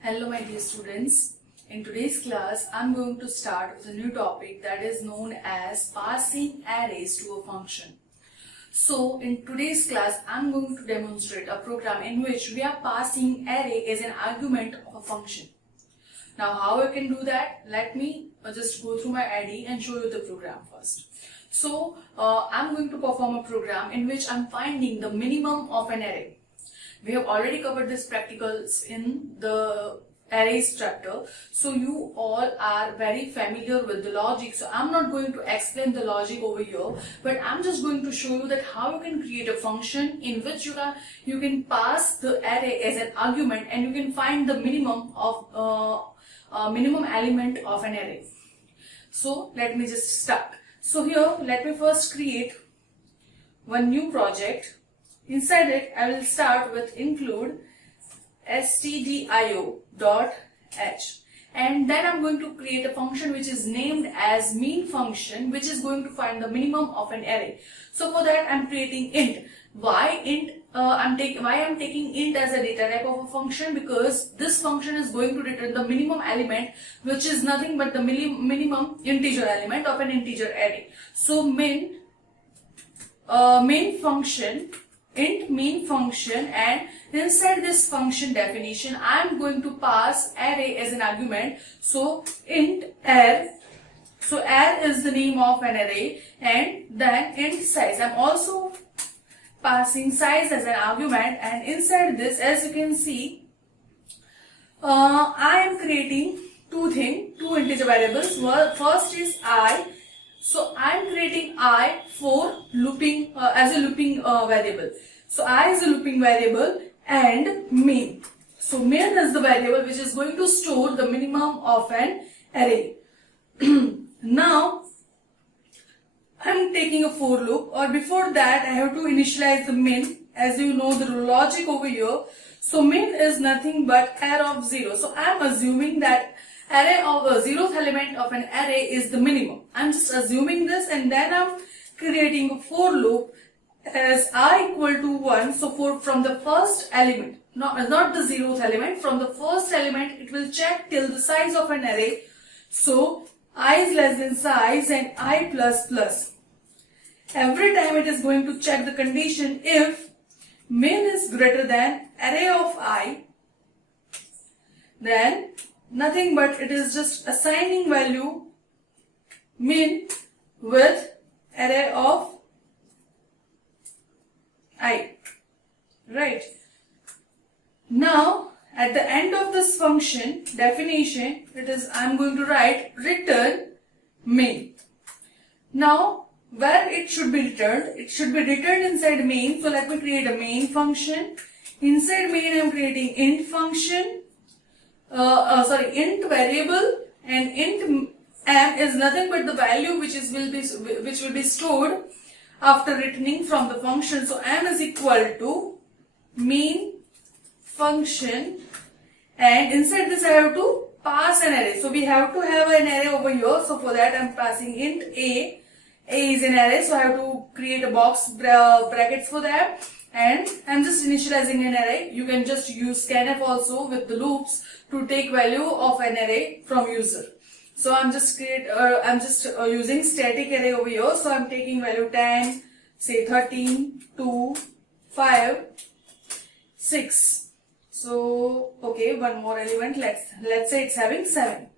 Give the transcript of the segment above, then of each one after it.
Hello my dear students, in today's class I'm going to start with a new topic that is known as passing arrays to a function. So in today's class I'm going to demonstrate a program in which we are passing array as an argument of a function. Now how I can do that? Let me just go through my IDE and show you the program first. So I'm going to perform a program in which I'm finding the minimum of an array. We have already covered this practicals in the arrays chapter, so you all are very familiar with the logic. So I'm not going to explain the logic over here, but I'm just going to show you that how you can create a function in which you can pass the array as an argument and you can find the minimum of minimum element of an array. So let me just start. So here let me first create one new project. Inside it, I will start with include stdio.h, and then I'm going to create a function which is named as mean function, which is going to find the minimum of an array. So for that I'm creating int. Why int? I'm taking int as a data type of a function, because this function is going to return the minimum element, which is nothing but the minimum integer element of an integer array. So main function, int main function, and inside this function definition I am going to pass array as an argument. So int arr, so arr is the name of an array, and then int size. I'm also passing size as an argument, and inside this, as you can see, I am creating two integer variables. First is I. So I am creating I for looping as a looping variable. So I is a looping variable, and main. So main is the variable which is going to store the minimum of an array. Now I am taking a for loop, or before that I have to initialize the main. As you know the logic over here. So main is nothing but array of 0. So I am assuming that array of a zeroth element of an array is the minimum. I'm just assuming this, and then I'm creating a for loop as I equal to 1. So from the first element, not the zeroth element, from the first element it will check till the size of an array. So I is less than size and I plus plus. Every time it is going to check the condition if main is greater than array of I, then nothing but it is just assigning value min with array of I, right? Now at the end of this function definition, I'm going to write return main. Now where it should be returned? It should be returned inside main. So let me create a main function. Inside main I am creating int function, int variable, and int m is nothing but the value which will be stored after returning from the function. So m is equal to main function, and inside this I have to pass an array. So we have to have an array over here. So for that I am passing int a. A is an array, so I have to create a box brackets for that, and I'm just initializing an array. You can just use scanf also with the loops to take value of an array from user. So I'm just using static array over here. So I'm taking value 10, say 13, 2, 5, 6. So okay, one more element. Let's say it's having 7.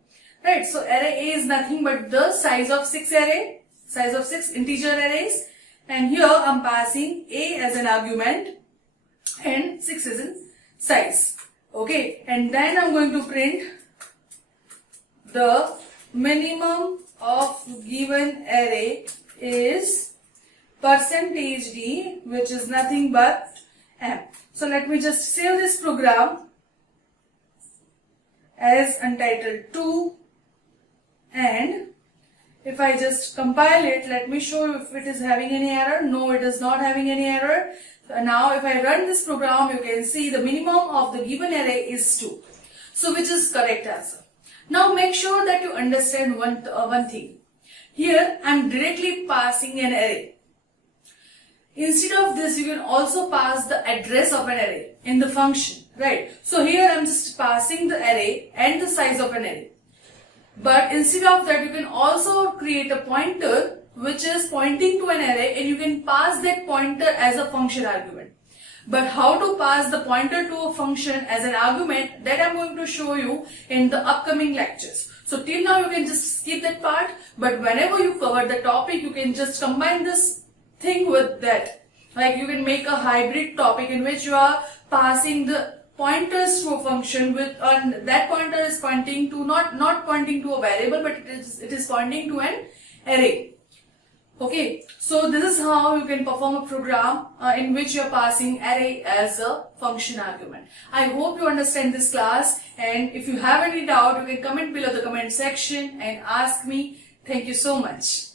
Right. So array A is nothing but the size of 6 array, size of 6 integer arrays. And here I'm passing A as an argument and 6 is in size. Okay. And then I'm going to print the minimum of given array is %d, which is nothing but m. So let me just save this program as untitled 2, and if I just compile it, let me show you if it is having any error. No, it is not having any error. So now if I run this program, you can see the minimum of the given array is 2. So which is correct answer. Now make sure that you understand one thing. Here I am directly passing an array. Instead of this, you can also pass the address of an array in the function, right? So here I am just passing the array and the size of an array. But instead of that, you can also create a pointer which is pointing to an array, and you can pass that pointer as a function argument. But how to pass the pointer to a function as an argument, that I'm going to show you in the upcoming lectures. So till now you can just skip that part, but whenever you cover the topic, you can just combine this thing with that. Like you can make a hybrid topic in which you are passing the pointers to a function with, and that pointer is pointing to not pointing to a variable, but it is pointing to an array. Okay, so this is how you can perform a program in which you are passing array as a function argument. I hope you understand this class, and if you have any doubt, you can comment below the comment section and ask me. Thank you so much.